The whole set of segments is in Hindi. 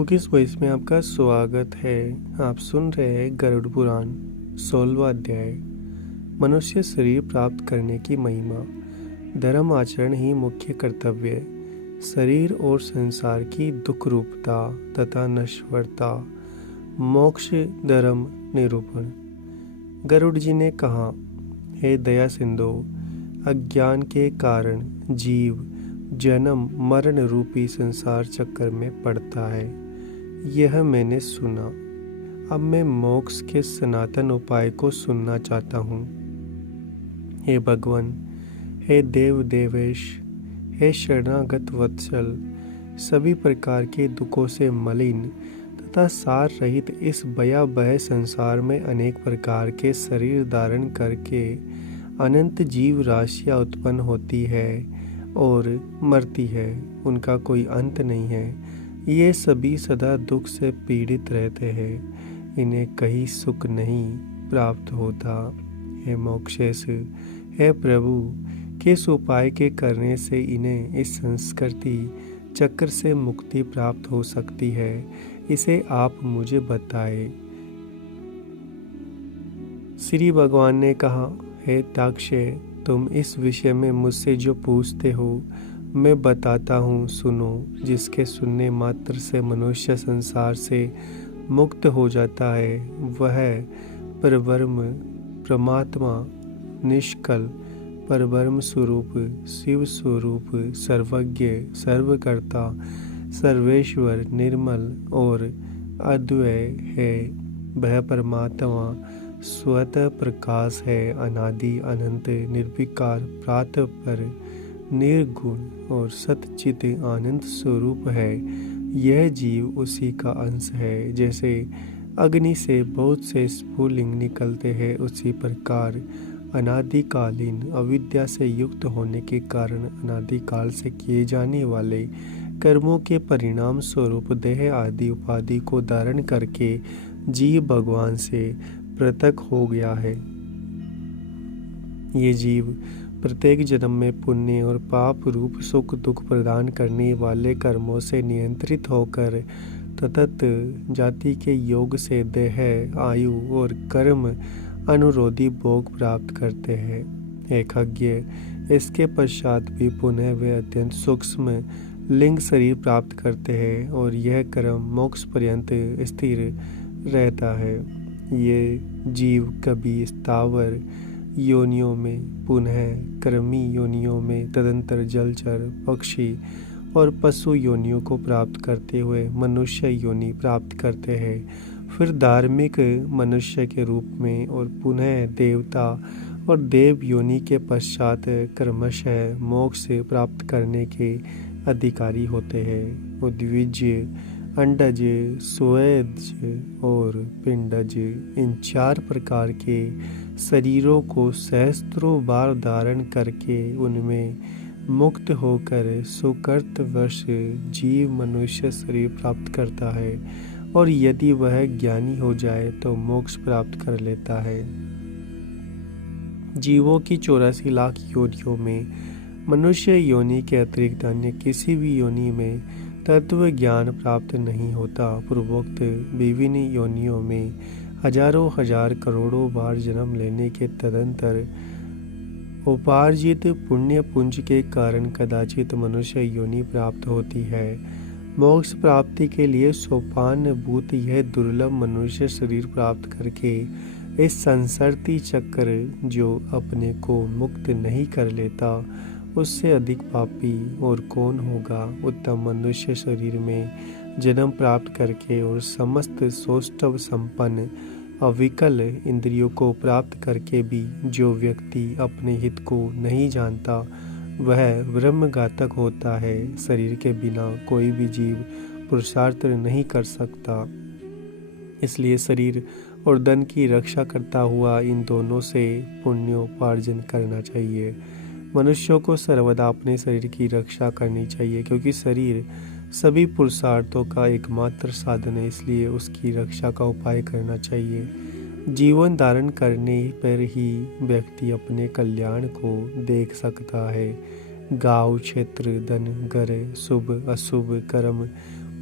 कुकीज़ वॉइस में आपका स्वागत है। आप सुन रहे हैं गरुड़ पुराण 16वां अध्याय, मनुष्य शरीर प्राप्त करने की महिमा। धर्म आचरण ही मुख्य कर्तव्य। शरीर और संसार की दुख रूपता तथा नश्वरता। मोक्ष धर्म निरूपण। गरुड़ जी ने कहा, हे दया सिंधु, अज्ञान के कारण जीव जन्म मरण रूपी संसार चक्कर में पड़ता है। यह मैंने सुना। अब मैं मोक्ष के सनातन उपाय को सुनना चाहता हूँ। हे भगवान, हे देव देवेश, हे शरणागत वत्सल, सभी प्रकार के दुखों से मलिन तथा सार रहित इस भयावह संसार में अनेक प्रकार के शरीर धारण करके अनंत जीव राशियाँ उत्पन्न होती है और मरती है। उनका कोई अंत नहीं है। ये सभी सदा दुख से पीड़ित रहते हैं। इन्हें कहीं सुख नहीं प्राप्त होता। हे मोक्षेश, हे प्रभु, किस उपाय के करने से इन्हें इस संस्कृति चक्र से मुक्ति प्राप्त हो सकती है, इसे आप मुझे बताएं। श्री भगवान ने कहा, हे ताक्षय, तुम इस विषय में मुझसे जो पूछते हो मैं बताता हूँ, सुनो। जिसके सुनने मात्र से मनुष्य संसार से मुक्त हो जाता है, वह परब्रह्म परमात्मा निष्कल परब्रह्म स्वरूप शिव स्वरूप सर्वज्ञ सर्वकर्ता सर्वेश्वर निर्मल और अद्वय है। वह परमात्मा स्वतः प्रकाश है, अनादि अनंत निर्विकार प्रातपर निर्गुण और सच्चित आनंद स्वरूप है। यह जीव उसी का अंश है। जैसे अग्नि से बहुत से स्फुलिंग निकलते हैं, उसी प्रकार अनादिकालीन अविद्या से युक्त होने के कारण अनादिकाल से किए जाने वाले कर्मों के परिणाम स्वरूप देह आदि उपाधि को धारण करके जीव भगवान से पृथक हो गया है। ये जीव प्रत्येक जन्म में पुण्य और पाप रूप सुख दुख प्रदान करने वाले कर्मों से नियंत्रित होकर ततत जाति के योग से देह आयु और कर्म अनुरोधी भोग प्राप्त करते हैं। एकज्ञ इसके पश्चात भी पुनः वे अत्यंत सूक्ष्म लिंग शरीर प्राप्त करते हैं और यह कर्म मोक्ष पर्यंत स्थिर रहता है। ये जीव कभी स्थावर योनियों में, पुनः कर्मी योनियों में, तदंतर जलचर पक्षी और पशु योनियों को प्राप्त करते हुए मनुष्य योनि प्राप्त करते हैं। फिर धार्मिक मनुष्य के रूप में और पुनः देवता और देव योनि के पश्चात क्रमशः मोक्ष प्राप्त करने के अधिकारी होते हैं। उद्विज्य, अंडज, स्वेदज और पिंडज, इन 4 प्रकार के शरीरों को सहस्त्रों बार धारण करके उनमें मुक्त होकर सुकृतवश जीव मनुष्य शरीर प्राप्त करता है और यदि वह ज्ञानी हो जाए तो मोक्ष प्राप्त कर लेता है। जीवों की 84 लाख योनियों में मनुष्य योनि के अतिरिक्त अन्य किसी भी योनि में तत्व ज्ञान प्राप्त नहीं होता। पूर्वोक्त विभिन्न योनियों में हजारों हजार करोड़ों बार जन्म लेने के तदंतर उपार्जित पुण्य पुंज के कारण कदाचित मनुष्य योनि प्राप्त होती है। मोक्ष प्राप्ति के लिए सोपान भूत यह दुर्लभ मनुष्य शरीर प्राप्त करके इस संसरती चक्र जो अपने को मुक्त नहीं कर लेता, उससे अधिक पापी और कौन होगा। उत्तम मनुष्य शरीर में जन्म प्राप्त करके और समस्त सौष्ठव संपन्न अविकल इंद्रियों को प्राप्त करके भी जो व्यक्ति अपने हित को नहीं जानता, वह ब्रह्मघातक होता है। शरीर के बिना कोई भी जीव पुरुषार्थ नहीं कर सकता। इसलिए शरीर और धन की रक्षा करता हुआ इन दोनों से पुण्योपार्जन करना चाहिए। मनुष्यों को सर्वदा अपने शरीर की रक्षा करनी चाहिए, क्योंकि शरीर सभी पुरुषार्थों का एकमात्र साधन है। इसलिए उसकी रक्षा का उपाय करना चाहिए। जीवन धारण करने पर ही व्यक्ति अपने कल्याण को देख सकता है। गांव, क्षेत्र, धन, घर, शुभ अशुभ कर्म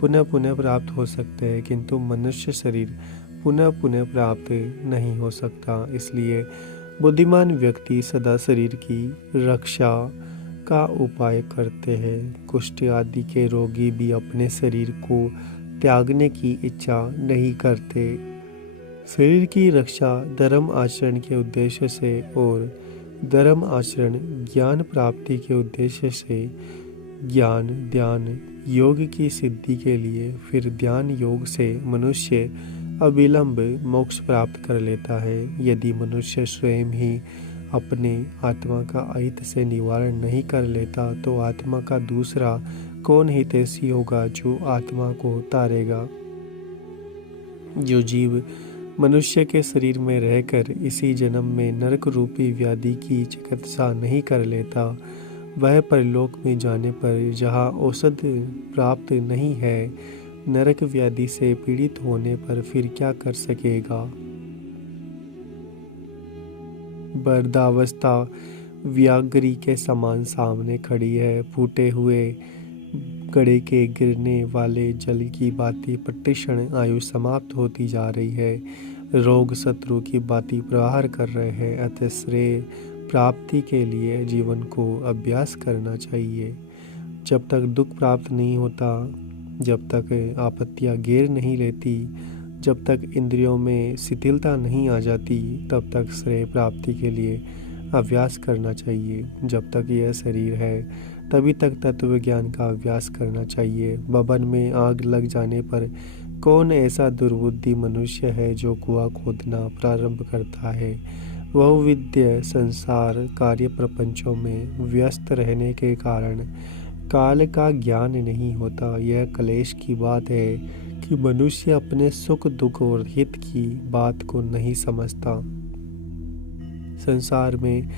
पुनः पुनः प्राप्त हो सकते हैं, किंतु मनुष्य शरीर पुनः पुनः प्राप्त नहीं हो सकता। इसलिए बुद्धिमान व्यक्ति सदा शरीर की रक्षा का उपाय करते हैं। कुष्ठ आदि के रोगी भी अपने शरीर को त्यागने की इच्छा नहीं करते। शरीर की रक्षा धर्म आचरण के उद्देश्य से और धर्म आचरण ज्ञान प्राप्ति के उद्देश्य से, ज्ञान ध्यान योग की सिद्धि के लिए, फिर ध्यान योग से मनुष्य अविलंब मोक्ष प्राप्त कर लेता है। यदि मनुष्य स्वयं ही अपने आत्मा का अहित से निवारण नहीं कर लेता तो आत्मा का दूसरा कौन हितैषी होगा जो आत्मा को तारेगा। जो जीव मनुष्य के शरीर में रहकर इसी जन्म में नरक रूपी व्याधि की चिकित्सा नहीं कर लेता, वह परलोक में जाने पर जहाँ औषधि प्राप्त नहीं है, नरक व्याधि से पीड़ित होने पर फिर क्या कर सकेगा। वृद्धावस्था व्याघ्री के समान सामने खड़ी है। फूटे हुए घड़े के गिरने वाले जल की भांति प्रतिक्षण आयु समाप्त होती जा रही है। रोग शत्रु की भांति प्रहार कर रहे हैं। अतः श्रेय प्राप्ति के लिए जीवन को अभ्यास करना चाहिए। जब तक दुख प्राप्त नहीं होता, जब तक आपत्तियां घेर नहीं लेती, जब तक इंद्रियों में शिथिलता नहीं आ जाती, तब तक श्रेय प्राप्ति के लिए अभ्यास करना चाहिए। जब तक यह शरीर है तभी तक तत्व ज्ञान का अभ्यास करना चाहिए। भवन में आग लग जाने पर कौन ऐसा दुर्बुद्धि मनुष्य है जो कुआं खोदना प्रारंभ करता है। वह विद्य संसार कार्य प्रपंचों में व्यस्त रहने के कारण काल का ज्ञान नहीं होता। यह क्लेश की बात है कि मनुष्य अपने सुख दुख और हित की बात को नहीं समझता। संसार में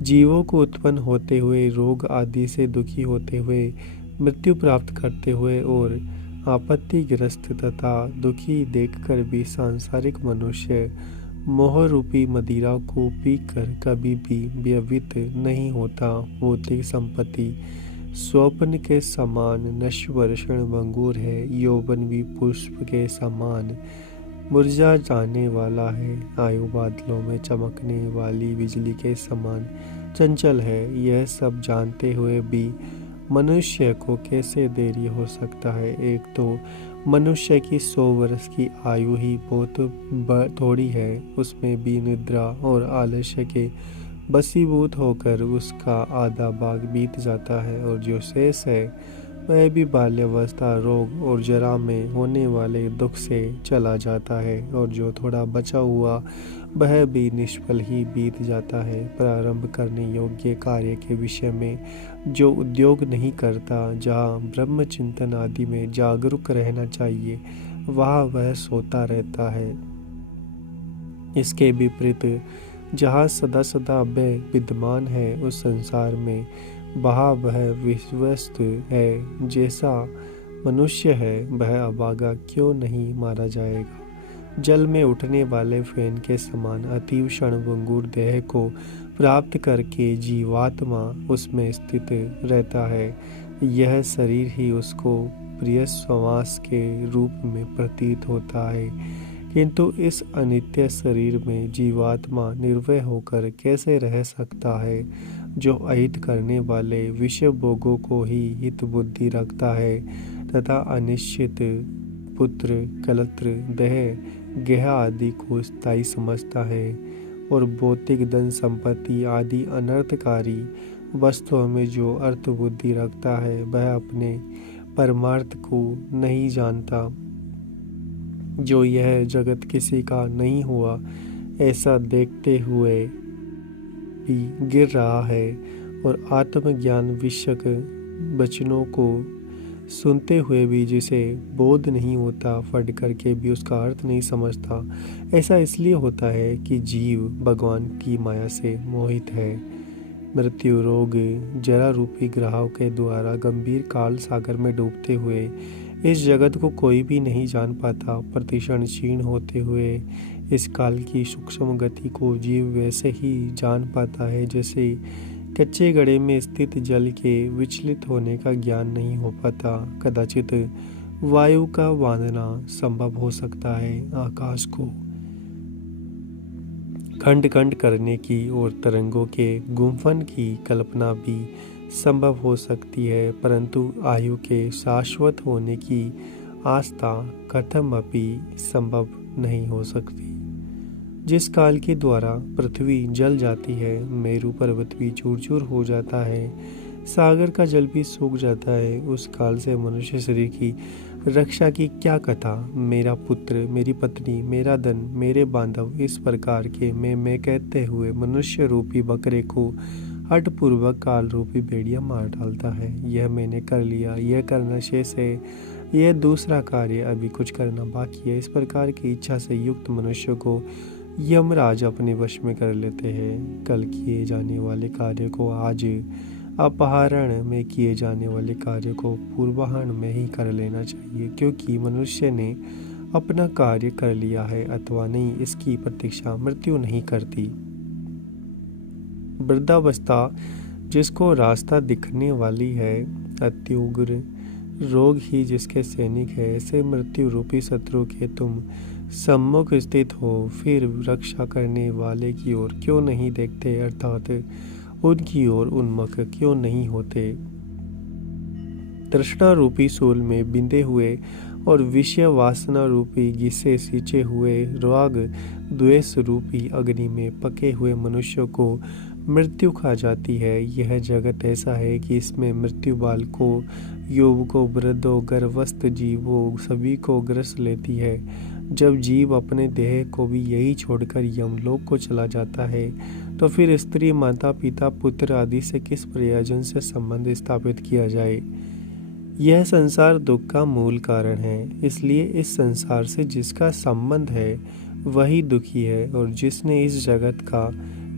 जीवों को उत्पन्न होते हुए, रोग आदि से दुखी होते हुए, मृत्यु प्राप्त करते हुए और आपत्तिग्रस्त तथा दुखी देखकर भी सांसारिक मनुष्य मोह रूपी मदिरा को पीकर कभी भी व्यथित नहीं होता। भौतिक संपत्ति स्वप्न के समान नश्वर क्षणभंगुर है। यौवन भी पुष्प के समान मुरझा जाने वाला है। आयु बादलों में चमकने वाली बिजली के समान चंचल है। यह सब जानते हुए भी मनुष्य को कैसे देरी हो सकता है। एक तो मनुष्य की 100 वर्ष की आयु ही बहुत थोड़ी है, उसमें भी निद्रा और आलस्य के बसीभूत होकर उसका आधा भाग बीत जाता है, और जो शेष है वह भी बाल्यावस्था, रोग और जरा में होने वाले दुख से चला जाता है, और जो थोड़ा बचा हुआ वह भी निष्फल ही बीत जाता है। प्रारंभ करने योग्य कार्य के विषय में जो उद्योग नहीं करता, जहाँ ब्रह्म चिंतन आदि में जागरूक रहना चाहिए, वहाँ वह सोता रहता है। इसके विपरीत जहाँ सदा सदा वह विद्यमान है, उस संसार में वहाँ वह विश्वस्त है। जैसा मनुष्य है वह अभागा क्यों नहीं मारा जाएगा। जल में उठने वाले फैन के समान अतीव क्षणभंगुर देह को प्राप्त करके जीवात्मा उसमें स्थित रहता है। यह शरीर ही उसको प्रिय श्वास के रूप में प्रतीत होता है, किंतु इस अनित्य शरीर में जीवात्मा निर्भय होकर कैसे रह सकता है, जो अहित करने वाले विषय भोगों को ही हित बुद्धि रखता है तथा अनिश्चित पुत्र कलत्र देह गेह आदि को स्थायी समझता है, और भौतिक धन संपत्ति आदि अनर्थकारी वस्तुओं में जो अर्थ बुद्धि रखता है, वह अपने परमार्थ को नहीं जानता। जो यह जगत किसी का नहीं हुआ ऐसा देखते हुए भी गिर रहा है, और आत्मज्ञान विषयक वचनों को सुनते हुए भी जिसे बोध नहीं होता, फट करके भी उसका अर्थ नहीं समझता। ऐसा इसलिए होता है कि जीव भगवान की माया से मोहित है। मृत्यु, रोग, जरा रूपी ग्रहों के द्वारा गंभीर काल सागर में डूबते हुए इस जगत को कोई भी नहीं जान पाता। प्रतिक्षण क्षीण होते हुए इस काल की सूक्ष्म गति को जीव वैसे ही जान पाता है जैसे कच्चे घड़े में स्थित जल के विचलित होने का ज्ञान नहीं हो पाता। कदाचित वायु का बांधना संभव हो सकता है, आकाश को खंड खंड करने की और तरंगों के गुंफन की कल्पना भी संभव हो सकती है, परंतु आयु के शाश्वत होने की आस्था कथमपि संभव नहीं हो सकती। जिस काल के द्वारा पृथ्वी जल जाती है, मेरू पर्वत भी चूर चूर हो जाता है, सागर का जल भी सूख जाता है, उस काल से मनुष्य शरीर की रक्षा की क्या कथा। मेरा पुत्र, मेरी पत्नी, मेरा धन, मेरे बांधव, इस प्रकार के मैं कहते हुए मनुष्य रूपी बकरे को हठपूर्वक काल रूपी भेड़िया मार डालता है। यह मैंने कर लिया, यह करना शेष है, यह दूसरा कार्य अभी कुछ करना बाकी है। इस प्रकार की इच्छा से युक्त मनुष्य को यमराज अपने वश में कर लेते हैं। कल किए जाने वाले कार्य को आज, अपहरण में किए जाने वाले कार्य को पूर्वाह्न में ही कर लेना चाहिए, क्योंकि मनुष्य ने अपना कार्य कर लिया है अथवा नहीं, इसकी प्रतीक्षा मृत्यु नहीं करती। वृद्धावस्था जिसको रास्ता दिखने वाली है, अत्युग्र रोग ही जिसके सैनिक है, ऐसे मृत्यु रूपी शत्रु के तुम सम्मुख स्थित हो, फिर रक्षा करने वाले की ओर क्यों नहीं देखते, अर्थात उनकी ओर उन्मुख क्यों नहीं होते। तृष्णा रूपी सूल में बिंधे हुए और विषय वासना रूपी घिसे सींचे हुए राग द्वेष रूपी अग्नि में पके हुए मनुष्य को मृत्यु खा जाती है। यह जगत ऐसा है कि इसमें मृत्यु बालकों, युवकों, वृद्धों, गर्भस्थ जीवों सभी को ग्रस लेती है। जब जीव अपने देह को भी यही छोड़कर यमलोक को चला जाता है, तो फिर स्त्री, माता पिता, पुत्र आदि से किस प्रयोजन से संबंध स्थापित किया जाए। यह संसार दुख का मूल कारण है, इसलिए इस संसार से जिसका संबंध है वही दुखी है, और जिसने इस जगत का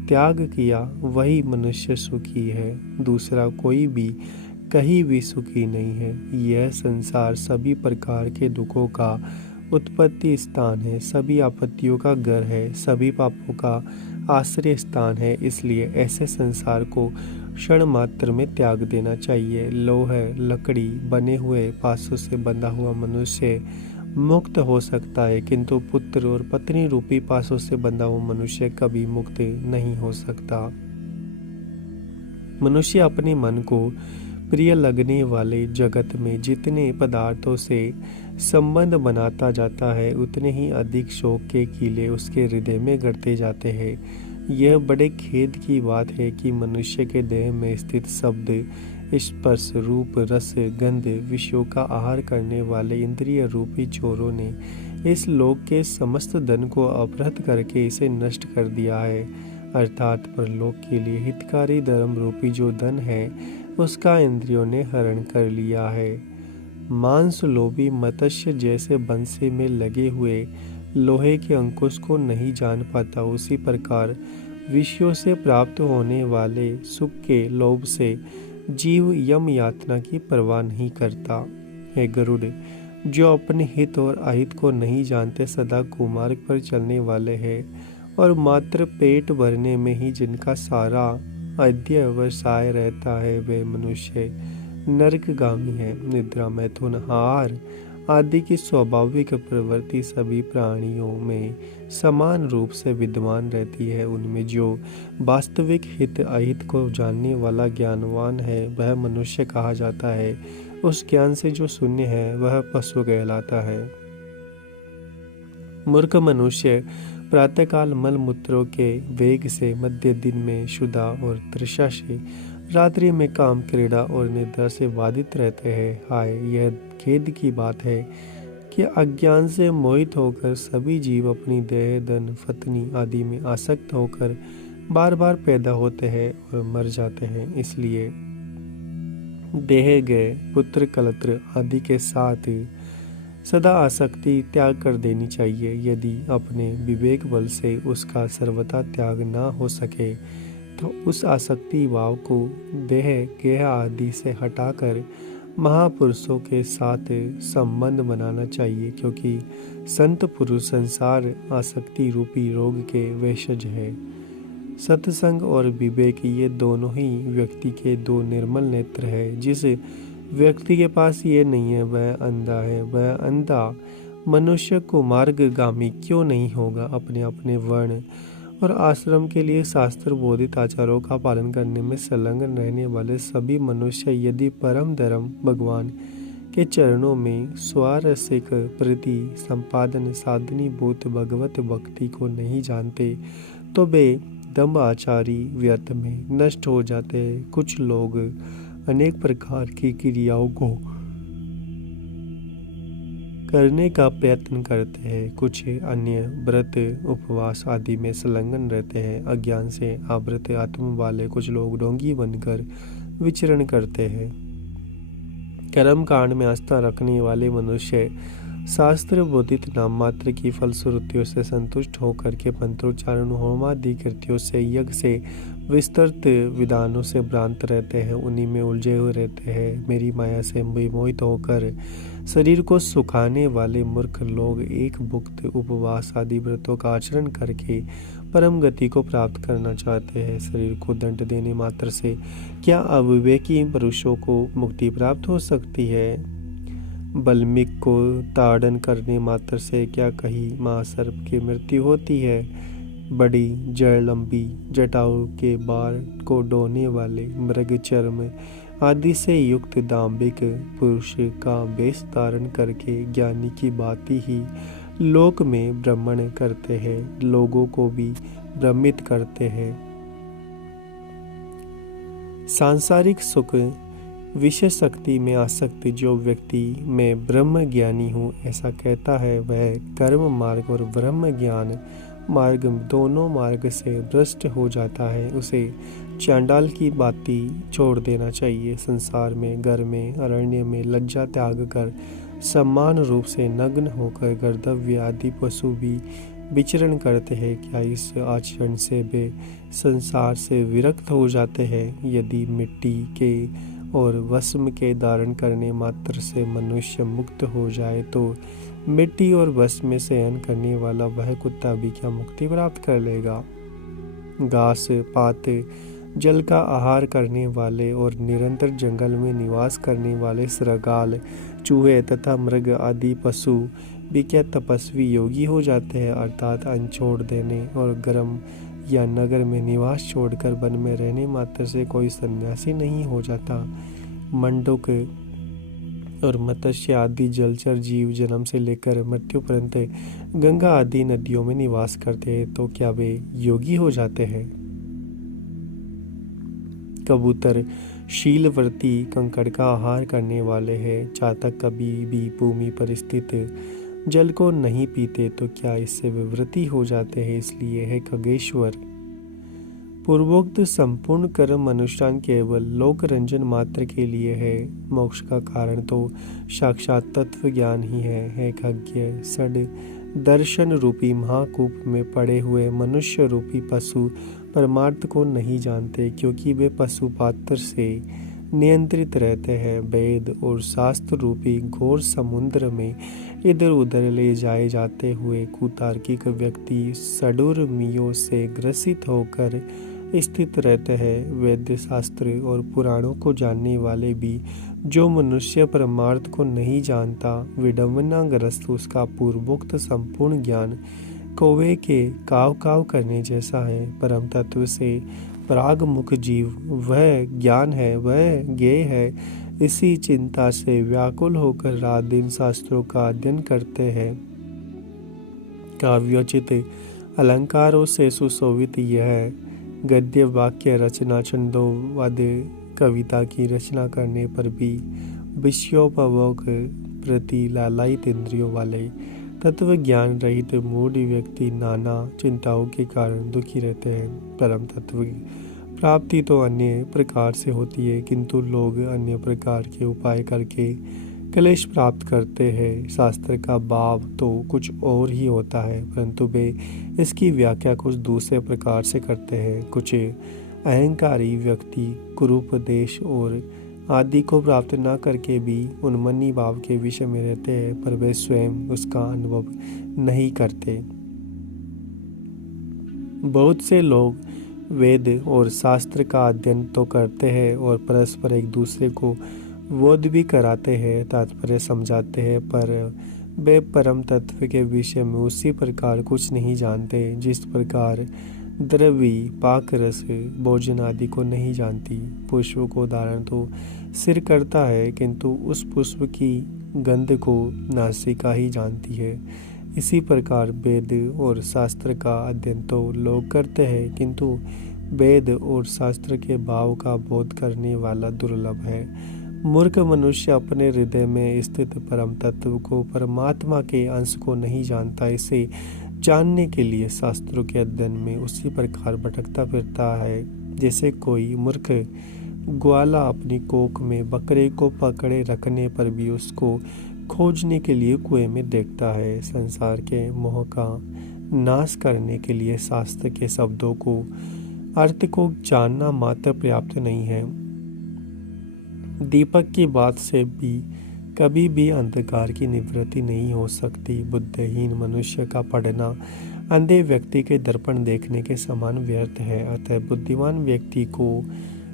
त्याग किया वही मनुष्य सुखी है। दूसरा कोई भी कहीं भी सुखी नहीं है। यह संसार सभी प्रकार के दुखों का उत्पत्ति स्थान है, सभी आपत्तियों का घर है, सभी पापों का आश्रय स्थान है। इसलिए ऐसे संसार को क्षण मात्र में त्याग देना चाहिए। लोह लकड़ी बने हुए पासों से बंधा हुआ मनुष्य मुक्त हो सकता है, किंतु पुत्र और पत्नी रूपी पासों से बंधा हुआ मनुष्य कभी मुक्त नहीं हो सकता। मनुष्य अपने मन को प्रिय लगने वाले जगत में जितने पदार्थों से संबंध बनाता जाता है, उतने ही अधिक शोक के कीले उसके हृदय में गढ़ते जाते हैं। यह बड़े खेद की बात है कि मनुष्य के देह में स्थित शब्द, स्पर्श, रूप, रस, गंध विषयों का आहार करने वाले इंद्रिय रूपी चोरों ने इस लोक के समस्त धन को अपहृत करके इसे नष्ट कर दिया है। अर्थात परलोक के लिए हितकारी धर्म रूपी जो धन है, उसका इंद्रियों ने हरण कर लिया है। मांस लोभी मत्स्य जैसे बंसी में लगे हुए लोहे के अंकुश को नहीं जान पाता, उसी प्रकार विषयों से प्राप्त होने वाले सुख के लोभ से जीव यम यातना की परवाह नहीं करता। हे गरुड़, जो अपने हित और अहित को नहीं जानते सदा कुमार्ग पर चलने वाले हैं, और मात्र पेट भरने में ही जिनका सारा अध्यवसाय रहता है, वे मनुष्य नरकगामी है। निद्रा, मैथुन, आहार आदि की स्वाभाविक प्रवृत्ति सभी प्राणियों में समान रूप से विद्यमान रहती है। उनमें जो वास्तविक हित अहित को जानने वाला ज्ञानवान है, वह मनुष्य कहा जाता है। उस ज्ञान से जो शून्य है, वह पशु कहलाता है। मूर्ख मनुष्य प्रातःकाल मल मूत्रों के वेग से, मध्य दिन में क्षुधा और तृषा से, रात्रि में काम, क्रीड़ा और निद्रा से बाधित रहते हैं। हाय, यह खेद की बात है कि अज्ञान से मोहित होकर सभी जीव अपनी देह, धन, पत्नी आदि में आसक्त होकर बार बार पैदा होते हैं और मर जाते हैं। इसलिए देह गए, पुत्र कलत्र आदि के साथ सदा आसक्ति त्याग कर देनी चाहिए। यदि अपने विवेक बल से उसका सर्वथा त्याग न हो सके, तो उस आसक्ति भाव को देह, गेह आदि से हटाकर महापुरुषों के साथ संबंध बनाना चाहिए, क्योंकि संत पुरुष संसार आसक्ति रूपी रोग के वैषज है। सत्संग और विवेक, ये दोनों ही व्यक्ति के दो निर्मल नेत्र है। जिस व्यक्ति के पास ये नहीं है, वह अंधा है। वह अंधा मनुष्य को मार्गगामी क्यों नहीं होगा? अपने अपने वर्ण और आश्रम के लिए शास्त्र बोधित आचारों का पालन करने में संलग्न रहने वाले सभी मनुष्य यदि परम धर्म भगवान के चरणों में स्वारसिक प्रति संपादन साधनी भूत भगवत भक्ति को नहीं जानते तो वे दम्भ आचारी व्यर्थ में नष्ट हो जाते हैं। कुछ लोग अनेक प्रकार की क्रियाओं को करने का प्रयत्न करते हैं, कुछ अन्य व्रत उपवास आदि में संलग्न रहते हैं। अज्ञान से आवृत आत्मा वाले कुछ लोग ढोंगी बनकर विचरण करते हैं। कर्म कांड में आस्था रखने वाले मनुष्य शास्त्र बोधित नाम मात्र की फलश्रुतियों से संतुष्ट होकर के मंत्रोच्चारण होमादि कृत्यों से यज्ञ से विस्तृत विधानों से भ्रांत रहते हैं, उन्हीं में उलझे हुए रहते हैं। मेरी माया से विमोहित होकर शरीर को सुखाने वाले मूर्ख लोग एक भुक्त उपवास आदि व्रतों का आचरण करके परम गति को प्राप्त करना चाहते हैं। शरीर को दंड देने मात्र से क्या अविवेकी पुरुषों को मुक्ति प्राप्त हो सकती है? बल्मिक को ताड़न करने मात्र से क्या कहीं महासर्प की मृत्यु होती है? बड़ी जड़ लंबी जटाओं के बाल को ढोने वाले मृग चर्म आदि से युक्त दाम्भिक पुरुष का वेश धारण करके ज्ञानी की भांति ही लोक में भ्रमण करते हैं, लोगों को भी भ्रमित करते हैं। सांसारिक सुख विषय शक्ति में आसक्ति जो व्यक्ति मैं ब्रह्म ज्ञानी हूँ ऐसा कहता है, वह कर्म मार्ग और ब्रह्म ज्ञान मार्ग दोनों मार्ग से भ्रष्ट हो जाता है। उसे चांडाल की बाती छोड़ देना चाहिए। संसार में, घर में, अरण्य में लज्जा त्याग कर समान रूप से नग्न होकर गर्दव्य आदि पशु भी विचरण करते हैं। क्या इस आचरण से वे संसार से विरक्त हो जाते हैं? यदि मिट्टी के और भस्म के धारण करने मात्र से मनुष्य मुक्त हो जाए तो मिट्टी और भस्म में शयन करने वाला वह कुत्ता भी क्या मुक्ति प्राप्त कर लेगा? घास पात जल का आहार करने वाले और निरंतर जंगल में निवास करने वाले श्रृगाल, चूहे तथा मृग आदि पशु भी क्या तपस्वी योगी हो जाते हैं? अर्थात अन्न छोड़ देने और गर्म या नगर में निवास छोड़कर वन में रहने मात्र से कोई सन्यासी नहीं हो जाता। मंडूक और मत्स्य आदि जलचर जीव जन्म से लेकर मृत्यु पर्यंत गंगा आदि नदियों में निवास करते हैं, तो क्या वे योगी हो जाते हैं? कबूतर शीलवर्ती कंकड़ का आहार करने वाले हैं। चातक कभी भी भूमि पर स्थित जल को नहीं पीते, तो क्या इससे विवृति हो जाते हैं? इसलिए है खगेश्वर, पूर्वोक्त संपूर्ण कर्म अनुष्ठान केवल लोक रंजन मात्र के लिए है। मोक्ष का कारण तो साक्षात तत्व ज्ञान ही है। खज्ञ सड दर्शन रूपी महाकूप में पड़े हुए मनुष्य रूपी पशु परमार्थ को नहीं जानते, क्योंकि वे पशु पात्र से नियंत्रित रहते हैं। वेद और शास्त्र रूपी घोर समुद्र में इधर उधर ले जाए जाते हुए कुतार्किक व्यक्ति षडूर्मियों से ग्रसित होकर स्थित रहते हैं। वेद शास्त्र और पुराणों को जानने वाले भी जो मनुष्य परमार्थ को नहीं जानता, विडंबनाग्रस्त उसका पूर्वोक्त संपूर्ण ज्ञान कौवे के काव काव करने जैसा है। परम तत्व से परागमुख जीव वह ज्ञान है, वह ज्ञेय है। इसी चिंता से व्याकुल होकर रात दिन शास्त्रों का अध्ययन करते हैं। काव्योचित अलंकारों से सुशोभित यह गद्य वाक्य रचना छंदोवाद्य कविता की रचना करने पर भी विषयोपभोग प्रति लालायित इंद्रियों वाले तत्व ज्ञान रहित मूढ़ व्यक्ति नाना चिंताओं के कारण दुखी रहते हैं। परम तत्व की प्राप्ति तो अन्य प्रकार से होती है, किंतु लोग अन्य प्रकार के उपाय करके क्लेश प्राप्त करते हैं। शास्त्र का भाव तो कुछ और ही होता है, परंतु वे इसकी व्याख्या कुछ दूसरे प्रकार से करते हैं। कुछ अहंकारी व्यक्ति कुरूपदेश और आदि को प्राप्त न करके भी उन्मनी भाव के विषय में रहते हैं, पर वे स्वयं उसका अनुभव नहीं करते। बहुत से लोग वेद और शास्त्र का अध्ययन तो करते हैं और परस्पर एक दूसरे को बोध भी कराते हैं, तात्पर्य समझाते हैं, पर वे परम तत्व के विषय में उसी प्रकार कुछ नहीं जानते जिस प्रकार द्रव्य पाक रस भोजन आदि को नहीं जानती। पुष्प को धारण तो सिर करता है, किंतु उस पुष्प की गंध को नासिका ही जानती है। इसी प्रकार वेद और शास्त्र का अध्ययन तो लोग करते हैं, किंतु वेद और शास्त्र के भाव का बोध करने वाला दुर्लभ है। मूर्ख मनुष्य अपने हृदय में स्थित परम तत्व को, परमात्मा के अंश को नहीं जानता। इसे जानने के लिए शास्त्रों के अध्ययन में उसी प्रकार भटकता फिरता है जैसे कोई मूर्ख ग्वाला अपनी कोख में बकरे को पकड़े रखने पर भी उसको खोजने के लिए कुएं में देखता है। संसार के मोह का नाश करने के लिए शास्त्र के शब्दों को, अर्थ को जानना मात्र पर्याप्त नहीं है। दीपक की बात से भी कभी भी अंधकार की निवृत्ति नहीं हो सकती। बुद्धिहीन मनुष्य का पढ़ना अंधे व्यक्ति के दर्पण देखने के समान व्यर्थ है। अतः बुद्धिमान व्यक्ति को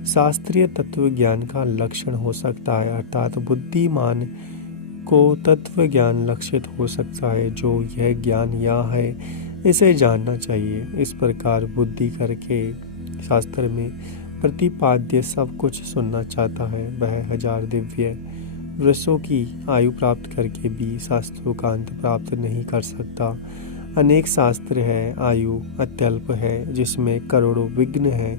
शास्त्रीय तत्व ज्ञान का लक्षण हो सकता है, अर्थात बुद्धिमान को तत्व ज्ञान लक्षित हो सकता है। जो यह ज्ञान यहाँ है इसे जानना चाहिए। इस प्रकार बुद्धि करके शास्त्र में प्रतिपाद्य सब कुछ सुनना चाहता है। वह 1000 दिव्य वर्षों की आयु प्राप्त करके भी शास्त्रों का अंत प्राप्त नहीं कर सकता। अनेक शास्त्र है, आयु अत्यल्प है, जिसमें करोड़ों विघ्न है।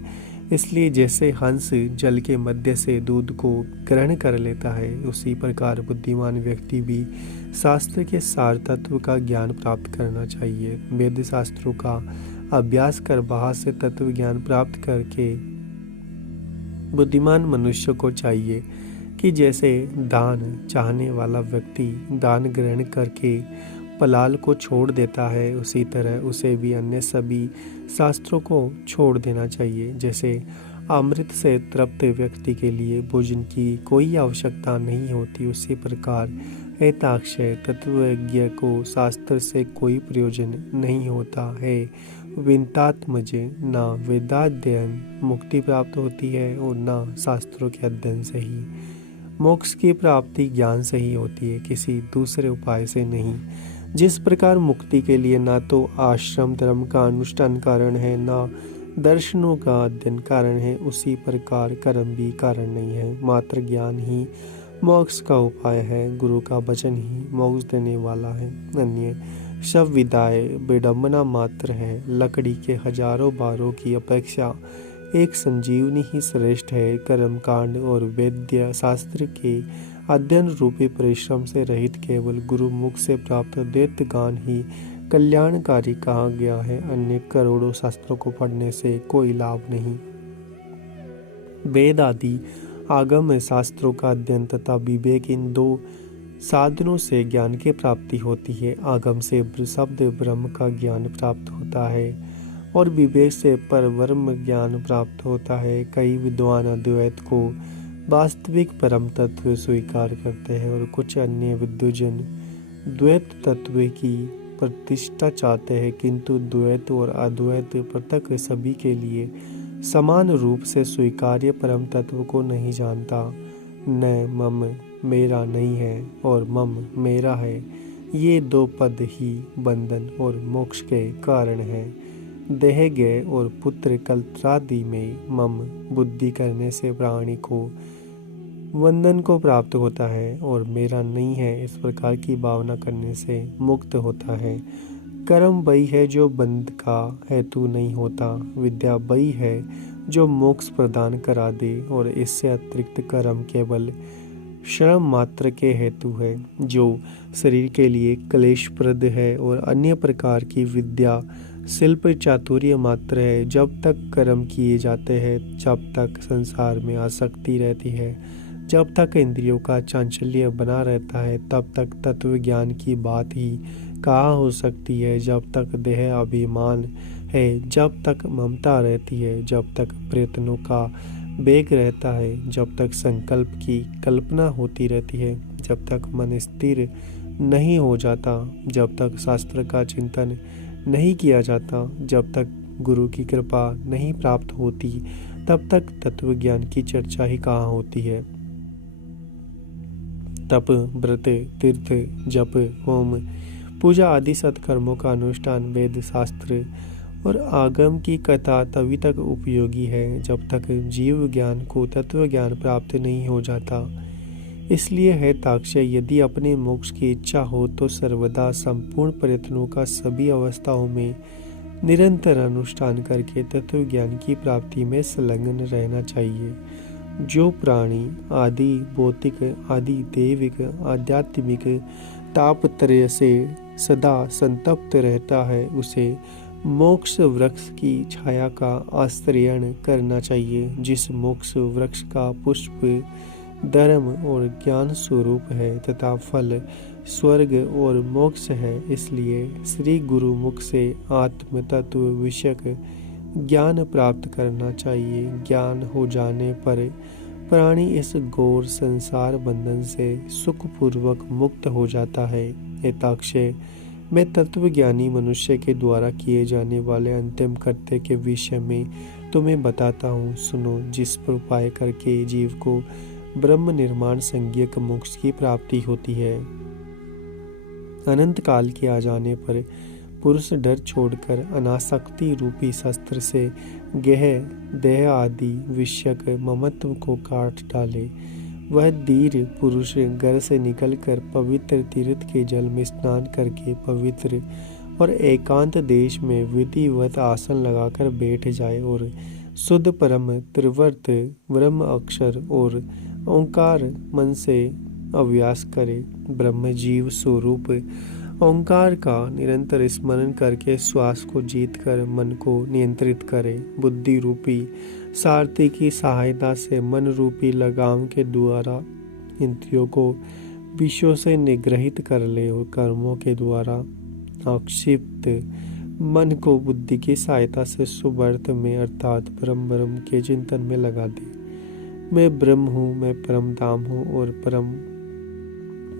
इसलिए जैसे हंस जल के मध्य से दूध को ग्रहण कर लेता है, उसी प्रकार बुद्धिमान व्यक्ति भी शास्त्र के सार तत्व का ज्ञान प्राप्त करना चाहिए। वेद शास्त्रों का अभ्यास कर वहाँ से तत्व ज्ञान प्राप्त करके बुद्धिमान मनुष्य को चाहिए कि जैसे दान चाहने वाला व्यक्ति दान ग्रहण करके पलाल को छोड़ देता है, उसी तरह उसे भी अन्य सभी शास्त्रों को छोड़ देना चाहिए। जैसे अमृत से तृप्त व्यक्ति के लिए भोजन की कोई आवश्यकता नहीं होती, उसी प्रकार हेताक्षय तत्वज्ञ को शास्त्र से कोई प्रयोजन नहीं होता है। विंतात्मज ना वेदाध्ययन मुक्ति प्राप्त होती है और ना शास्त्रों के अध्ययन से ही। मोक्ष की प्राप्ति ज्ञान से ही होती है, किसी दूसरे उपाय से नहीं। जिस प्रकार मुक्ति के लिए ना तो आश्रम धर्म का अनुष्ठान कारण है, ना दर्शनों का अध्ययन कारण है, उसी प्रकार कर्म भी कारण नहीं है। मात्र ज्ञान ही मोक्ष का उपाय है, गुरु का वचन ही मोक्ष देने वाला है। अन्य सब विदाएं विडम्बना मात्र है। लकड़ी के हजारों बारों की अपेक्षा एक संजीवनी ही श्रेष्ठ है। कर्म कांड और वेद्य शास्त्र के अध्ययन रूपी परिश्रम से रहित केवल गुरु मुख से प्राप्त दैत्य गान ही कल्याणकारी कहा गया है। अन्य करोड़ों शास्त्रों को पढ़ने से कोई लाभ नहीं। वेद आदि आगम शास्त्रों का अध्ययन तथा विवेक, इन दो साधनों से ज्ञान की प्राप्ति होती है। आगम से शब्द ब्रह्म का ज्ञान प्राप्त होता है और विवेक से परब्रह्म ज्ञान प्राप्त होता है। कई विद्वान अद्वैत को वास्तविक परम तत्व स्वीकार करते हैं और कुछ अन्य विद्वजन द्वैत तत्व की प्रतिष्ठा चाहते हैं, किंतु द्वैत और अद्वैत पृथक सभी के लिए समान रूप से स्वीकार्य परम तत्व को नहीं जानता। न मम मेरा नहीं है और मम मेरा है, ये दो पद ही बंधन और मोक्ष के कारण है। देह गए और पुत्र कल्त्रादि में मम बुद्धि करने से प्राणी को बंधन को प्राप्त होता है और मेरा नहीं है इस प्रकार की भावना करने से मुक्त होता है। कर्म वही है जो बंध का हेतु नहीं होता। विद्या वही है जो मोक्ष प्रदान करा दे और इससे अतिरिक्त कर्म केवल श्रम मात्र के हेतु है, जो शरीर के लिए क्लेशप्रद है। और अन्य प्रकार की विद्या शिल्प चातुर्य मात्र है। जब तक कर्म किए जाते हैं, जब तक संसार में आसक्ति रहती है, जब तक इंद्रियों का चांचल्य बना रहता है, तब तक तत्व ज्ञान की बात ही कहाँ हो सकती है। जब तक देह अभिमान है, जब तक ममता रहती है, जब तक प्रयत्नों का वेग रहता है, जब तक संकल्प की कल्पना होती रहती है, जब तक मन स्थिर नहीं हो जाता, जब तक शास्त्र का चिंतन नहीं किया जाता, जब तक गुरु की कृपा नहीं प्राप्त होती, तब तक तत्व ज्ञान की चर्चा ही कहाँ होती है। तप, व्रत, तीर्थ, जप, होम, पूजा आदि सत्कर्मों का अनुष्ठान वेद शास्त्र और आगम की कथा तभी तक उपयोगी है जब तक जीव ज्ञान को तत्व ज्ञान प्राप्त नहीं हो जाता। इसलिए है ताक्षय, यदि अपने मोक्ष की इच्छा हो तो सर्वदा संपूर्ण प्रयत्नों का सभी अवस्थाओं में निरंतर अनुष्ठान करके तत्व ज्ञान की प्राप्ति में संलग्न रहना चाहिए। जो प्राणी आदि भौतिक, आदि दैविक, आध्यात्मिक तापत्रय से सदा संतप्त रहता है, उसे मोक्ष वृक्ष की छाया का आश्रयण करना चाहिए। जिस मोक्ष वृक्ष का पुष्प धर्म और ज्ञान स्वरूप है तथा फल स्वर्ग और मोक्ष है, इसलिए श्री गुरु मुख से आत्म तत्व विषयक ज्ञान प्राप्त करना चाहिए। ज्ञान हो जाने पर प्राणी इस घोर संसार बंधन से सुखपूर्वक मुक्त हो जाता है। एताक्षय, मैं तत्वज्ञानी मनुष्य के द्वारा किए जाने वाले अंतिम कृत्य के विषय में तुम्हें बताता हूँ, सुनो। जिस पर उपाय करके जीव को ब्रह्म निर्माण संज्ञक मोक्ष की प्राप्ति होती है। अनंत काल के आ जाने पर पुरुष डर छोड़कर अनासक्ति रूपी शस्त्र से गेह देह आदि विषयक ममत्व को काट डाले। वह धीर पुरुष घर से निकलकर पवित्र तीर्थ के जल में स्नान करके पवित्र और एकांत देश में विधिवत आसन लगाकर बैठ जाए और शुद्ध परम त्रिवर्त ब्रह्म अक्षर और ओंकार मन से अभ्यास करे। ब्रह्म जीव स्वरूप ओंकार का निरंतर स्मरण करके श्वास को जीतकर मन को नियंत्रित करे। बुद्धि रूपी सारथी की सहायता से मन रूपी लगाम के द्वारा इंद्रियों को विषयों से निग्रहित कर ले और कर्मों के द्वारा अक्षिप्त मन को बुद्धि की सहायता से सुवर्त में अर्थात ब्रह्म के चिंतन में लगा दे। मैं ब्रह्म हूँ, मैं परम धाम हूँ और परम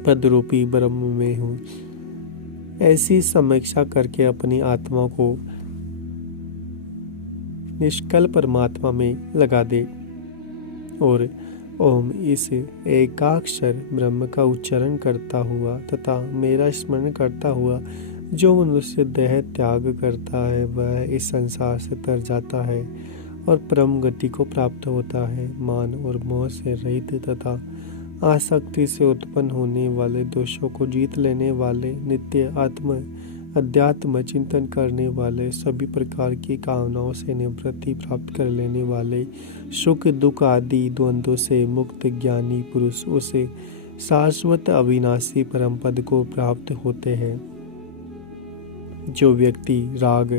पद रूपी ब्रह्म में हूँ, ऐसी समीक्षा करके अपनी आत्मा को निष्कल परमात्मा में लगा दे और ओम इस एकाक्षर ब्रह्म का उच्चारण करता हुआ तथा मेरा स्मरण करता हुआ जो मनुष्य देह त्याग करता है वह इस संसार से तर जाता है और परम गति को प्राप्त होता है। मान और मोह से रहित तथा आसक्ति से उत्पन्न होने वाले दोषों को जीत लेने वाले, नित्य आत्म अध्यात्म चिंतन करने वाले, सभी प्रकार की कामनाओं से निवृत्ति प्राप्त कर लेने वाले, सुख दुख आदि द्वंद्वों से मुक्त ज्ञानी पुरुष उसे शाश्वत अविनाशी परम पद को प्राप्त होते हैं। जो व्यक्ति राग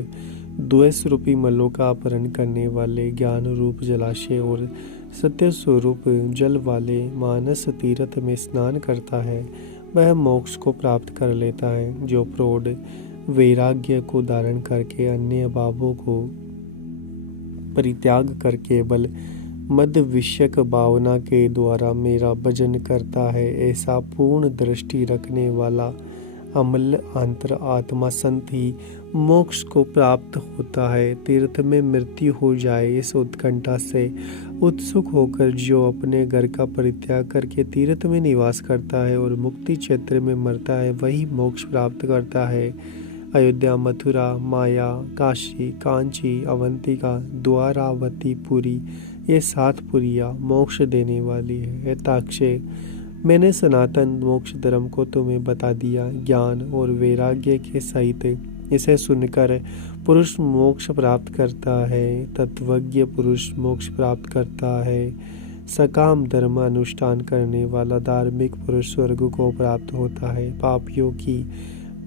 द्वेष रूपी मलों का अपहरण करने वाले ज्ञान रूप जलाशय और सत्य स्वरूप जल वाले मानस तीर्थ में स्नान करता है वह मोक्ष को प्राप्त कर लेता है। जो प्रौढ़ वैराग्य को धारण करके अन्य भावों को परित्याग कर केवल मद विषयक भावना के द्वारा मेरा भजन करता है, ऐसा पूर्ण दृष्टि रखने वाला अमल अंतर आत्मा संत ही मोक्ष को प्राप्त होता है। तीर्थ में मृत्यु हो जाए इस उत्कंठा से उत्सुक होकर जो अपने घर का परित्याग करके तीर्थ में निवास करता है और मुक्ति क्षेत्र में मरता है वही मोक्ष प्राप्त करता है। अयोध्या, मथुरा, माया, काशी, कांची, अवंतिका, द्वारावती, पुरी ये 7 पुरियां मोक्ष देने वाली है। ताक्षय, मैंने सनातन मोक्ष धर्म को तुम्हें बता दिया। ज्ञान और वैराग्य के सहित इसे सुनकर पुरुष मोक्ष प्राप्त करता है। तत्वज्ञ पुरुष मोक्ष प्राप्त करता है। सकाम धर्म अनुष्ठान करने वाला धार्मिक पुरुष स्वर्ग को प्राप्त होता है। पापियों की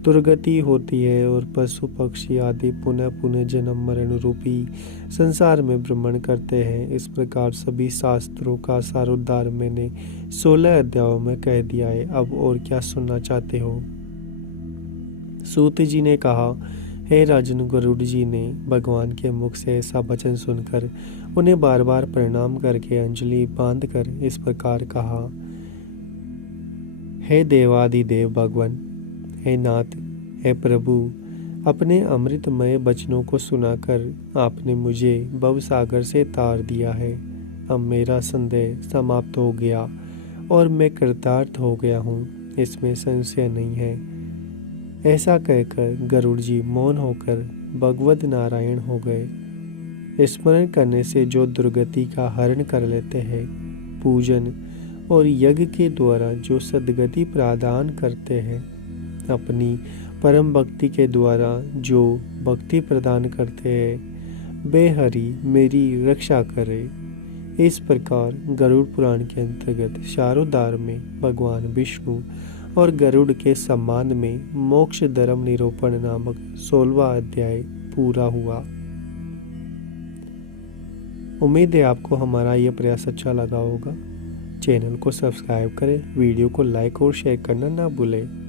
दुर्गति होती है और पशु पक्षी आदि पुनः पुनः जन्म मरण रूपी संसार में भ्रमण करते हैं। इस प्रकार सभी शास्त्रों का सारोद्धार मैंने 16 अध्यायों में कह दिया है। अब और क्या सुनना चाहते हो? सूत जी ने कहा, हे राजन, गरुड़ जी ने भगवान के मुख से ऐसा वचन सुनकर उन्हें बार बार प्रणाम करके अंजलि बांधकर इस प्रकार कहा, हे देवादिदेव भगवान, हे नाथ, हे प्रभु, अपने अमृतमय वचनों को सुनाकर आपने मुझे भवसागर से तार दिया है। अब मेरा संदेह समाप्त हो गया और मैं कृतार्थ हो गया हूँ, इसमें संशय नहीं है। ऐसा कहकर गरुड़ जी मौन होकर भगवद नारायण हो गए। स्मरण करने से जो दुर्गति का हरण कर लेते हैं, पूजन और यज्ञ के द्वारा जो सद्गति प्रदान करते हैं, अपनी परम भक्ति के द्वारा जो भक्ति प्रदान करते हैं, बेहरी मेरी रक्षा करे। इस प्रकार गरुड़ पुराण के अंतर्गत शारोदार में भगवान विष्णु और गरुड़ के सम्मान में मोक्ष धर्म निरूपण नामक 16वां अध्याय पूरा हुआ। उम्मीद है आपको हमारा यह प्रयास अच्छा लगा होगा। चैनल को सब्सक्राइब करें, वीडियो को लाइक और शेयर करना ना भूलें।